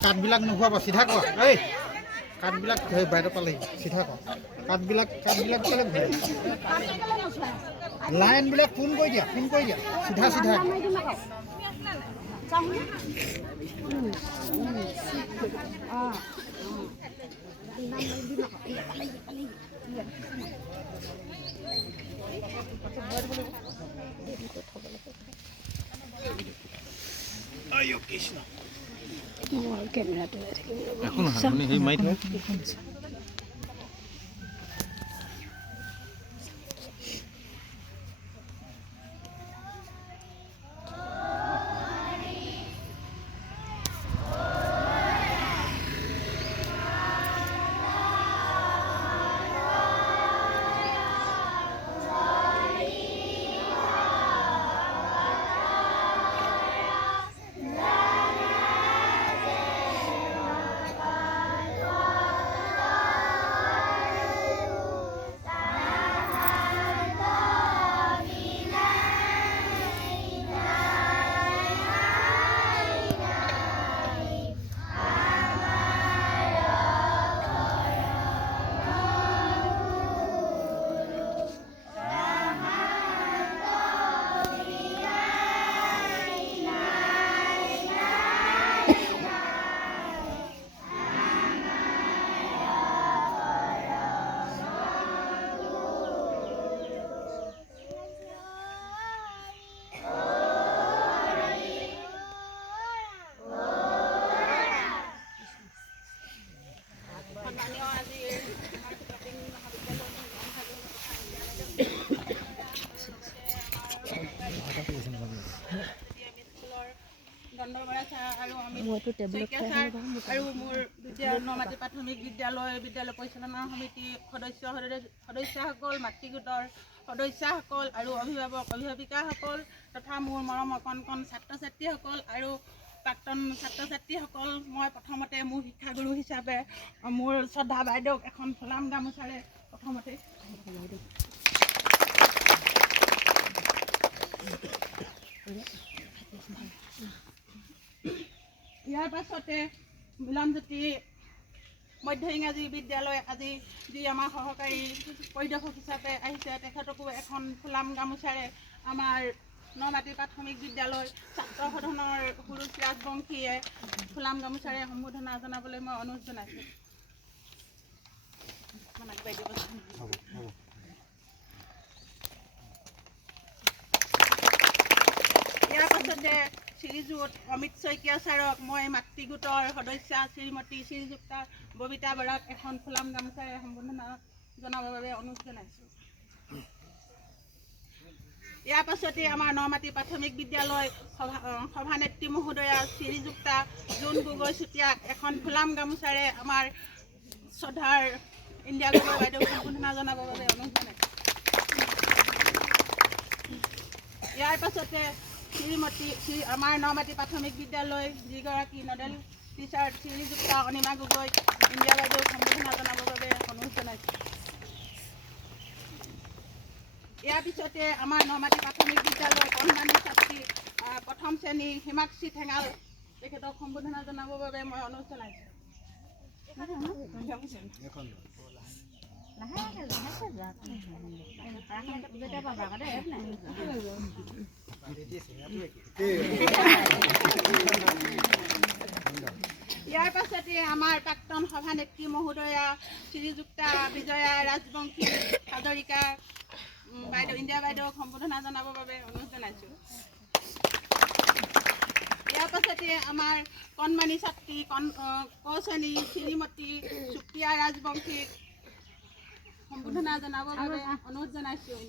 কাঠবিলাক নোখোৱাবা চিধা কৰ এই কাঠবিলাক বাইদেউ পালেহি চিধা কৰ কাঠবিলাক কেলে ঘূৰাই লাইনবিলাক ফোন কৰি দিয়া চিধা আয়ো কৃষ্ণ কেমেৰাটো একো নহয় আপুনি সেই মাৰি থৈ আৰু মোৰ নমাটি প্ৰাথমিক বিদ্যালয় পৰিচালনা সমিতি সদস্যসকল মাতৃগোটৰ সদস্যসকল আৰু অভিভাৱিকাসকল তথা মোৰ মৰমৰ কণ ছাত্ৰ ছাত্ৰীসকল আৰু প্ৰাক্তন ছাত্ৰ ছাত্ৰীসকল মই প্ৰথমতে মোৰ শিক্ষাগুৰু হিচাপে মোৰ শ্ৰদ্ধা বাইদেউক এখন ফুলাম গামোচাৰে প্ৰথমতে ইয়াৰ পাছতে মিলনজ্যোতি মধ্য ইংৰাজী বিদ্যালয় আজি যি আমাৰ সহকাৰী পৰিদৰ্শক হিচাপে আহিছে তেখেতকো এখন ফুলাম গামোচাৰে আমাৰ নমাটি প্ৰাথমিক বিদ্যালয় ছাত্ৰ সদনৰ সুৰুজ ৰাজবংশীয়ে ফুলাম গামোচাৰে সম্বোধনা জনাবলৈ মই অনুৰোধ জনাইছোঁ। ইয়াৰ পাছতে শ্ৰীযুত অমিত শইকীয়া ছাৰক মই মাতৃগোটৰ সদস্যা শ্ৰীমতী শ্ৰীযুক্তা ববিতা বৰাক এখন ফুলাম গামোচাৰে সম্বোধনা জনাবৰ বাবে অনুৰোধ জনাইছোঁ। ইয়াৰ পাছতে আমাৰ নমাটি প্ৰাথমিক বিদ্যালয় সভানেত্ৰী মহোদয়া শ্ৰীযুক্তা জোন গগৈ চুতীয়াক এখন ফুলাম গামোচাৰে আমাৰ শ্ৰদ্ধাৰ ইণ্ডিয়া গগৈ বাইদেউক সম্বোধনা জনাবৰ বাবে অনুৰোধ জনাইছোঁ। ইয়াৰ পাছতে আমাৰ নমাটি প্ৰাথমিক বিদ্যালয় যিগৰাকী nodal teacher Shriyukta Anima Gogoi India বাইদেউক সম্বোধনা জনাবৰ বাবে অনুৰোধ জনাইছোঁ। ইয়াৰ পিছতে আমাৰ নমাটি প্ৰাথমিক বিদ্যালয়ৰ কণমানি ছাত্ৰী প্ৰথম শ্ৰেণী হিমাক্ষী ঠেঙাল তেখেতক সম্বোধনা জনাবৰ বাবে মই অনুৰোধ জনাইছোঁ। ইয়াৰ পাছতে আমাৰ প্ৰাক্তন সভানেত্ৰী মহোদয়া শ্ৰীযুক্তা বিজয়া ৰাজবংশী হাজৰিকা বাইদেউ ইণ্ডিয়া বাইদেউক সম্বোধনা জনাবৰ বাবে অনুৰোধ জনাইছোঁ। ইয়াৰ পাছতে আমাৰ কণমানি ছাত্ৰী ক শ্ৰেণী শ্ৰীমতী সুপ্ৰিয়া ৰাজবংশীক সম্বোধনা জনাবৰ বাবে অনুৰোধ জনাইছোঁ।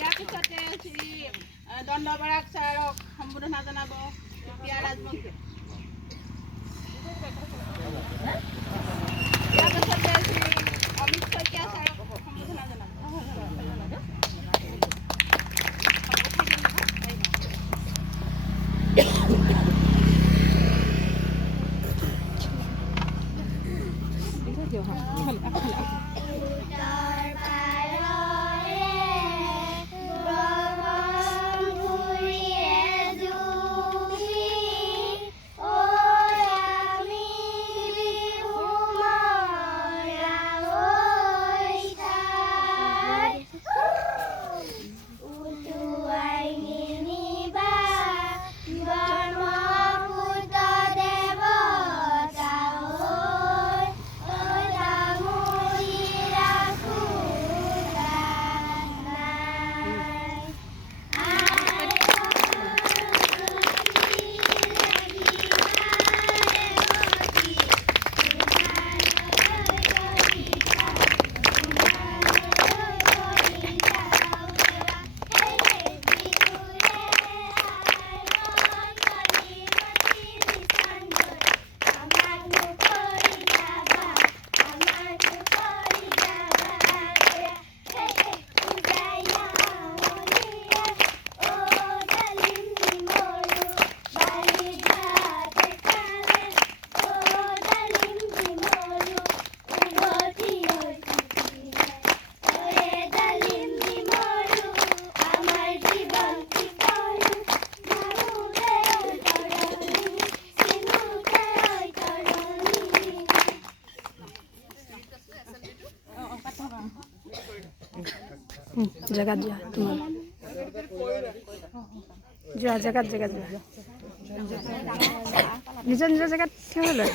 ইয়াৰ পিছতে শ্ৰী দণ্ড বৰাক ছাৰক সম্বোধনা জনাব সুপ্ৰিয়া ৰাজবংশী। ইয়াৰ পাছতে শ্ৰী অমিত শইকীয়া ছাৰক সম্বোধনা জনাব। জেগাত যোৱা তোমাৰ যোৱা জেগাত যোৱা নিজৰ নিজৰ জেগাত থিয় হৈ লয়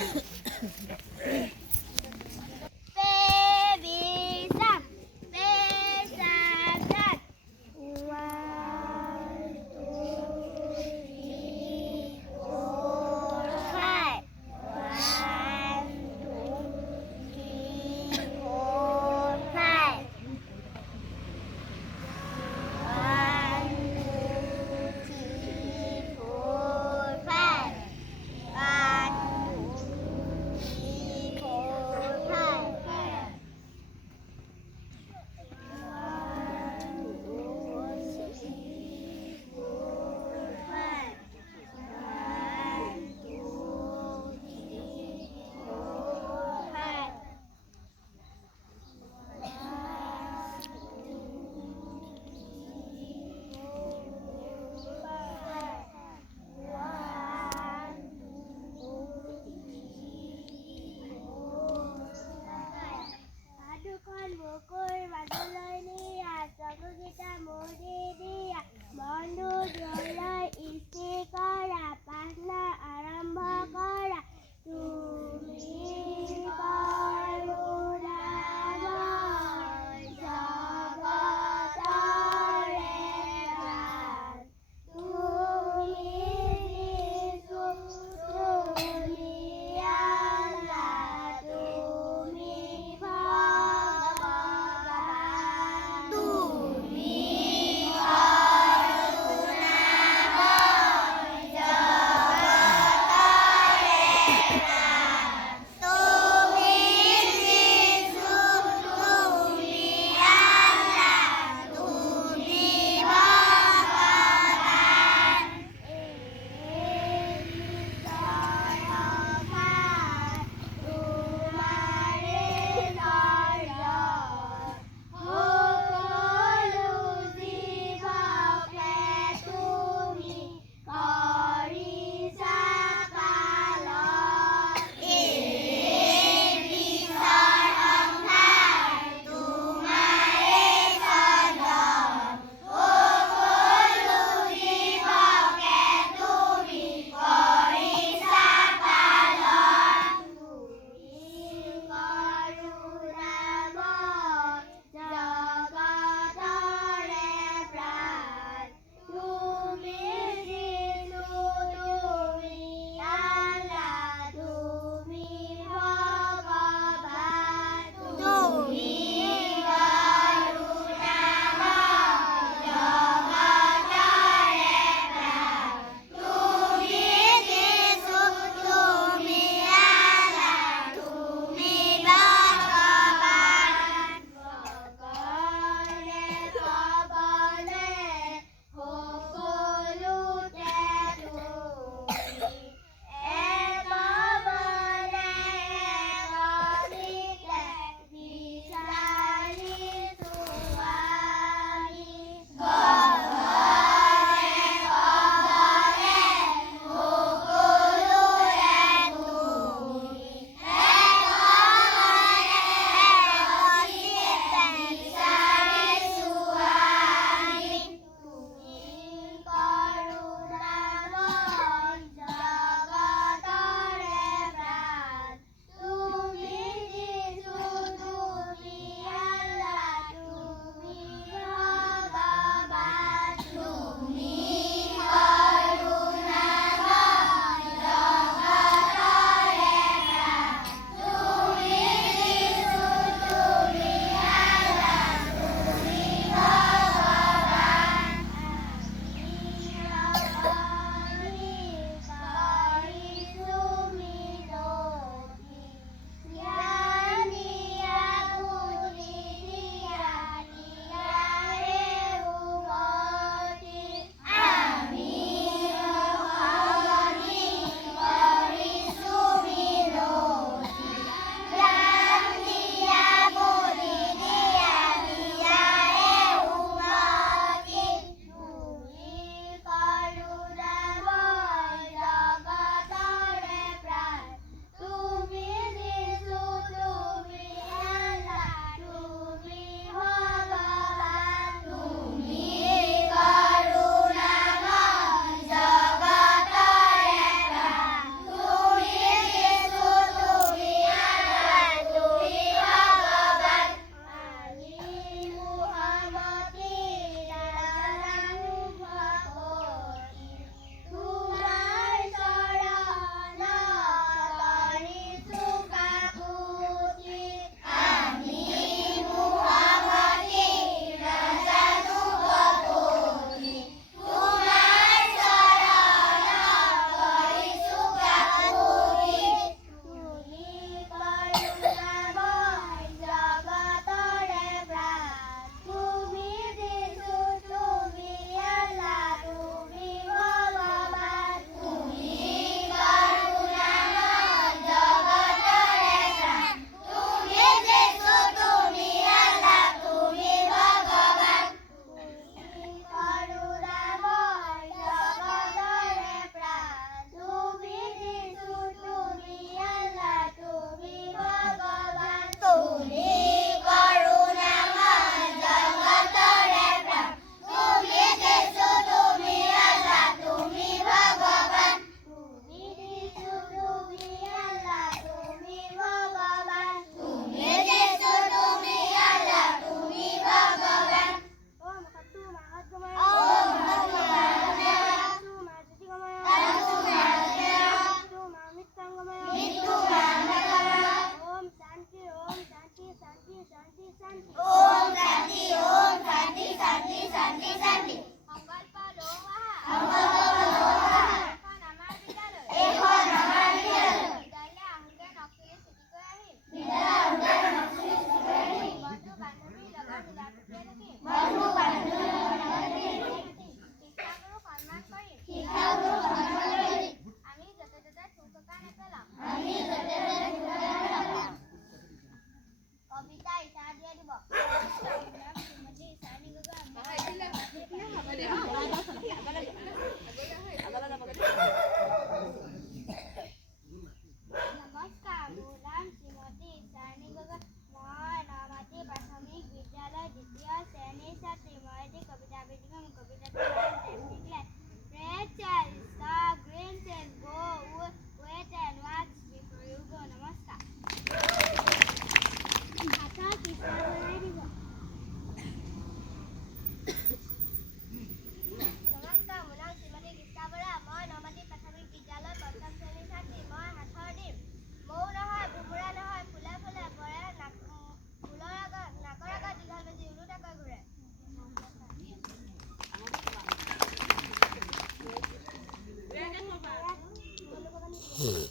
নমস্কাৰ,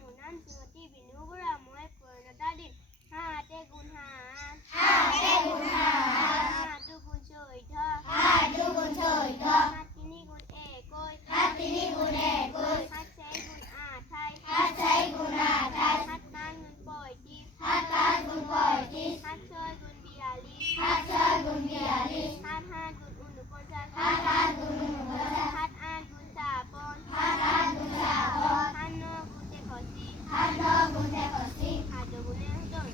মোৰ নাম শ্ৰীমতী বিনু বৰা। মই পৰিণতা দিম। হাতে গুণ হাত, হাত গুণ চৈধ্য, হাত তিনি গুণ একৈশ, হাত চাৰি গুণ আঠাইশ, হাত পাঁচ গুণ পঁয়ত্ৰিশ, হাত ছয় গুণ বিয়াল্লিছ, হাত সাত গুণ ঊনপঞ্চাছ, হাত আঠ গুণ ছাপন্ন, হাত ন গুণ তেষষ্ঠি, হাত দুগুণে সত্তৰ।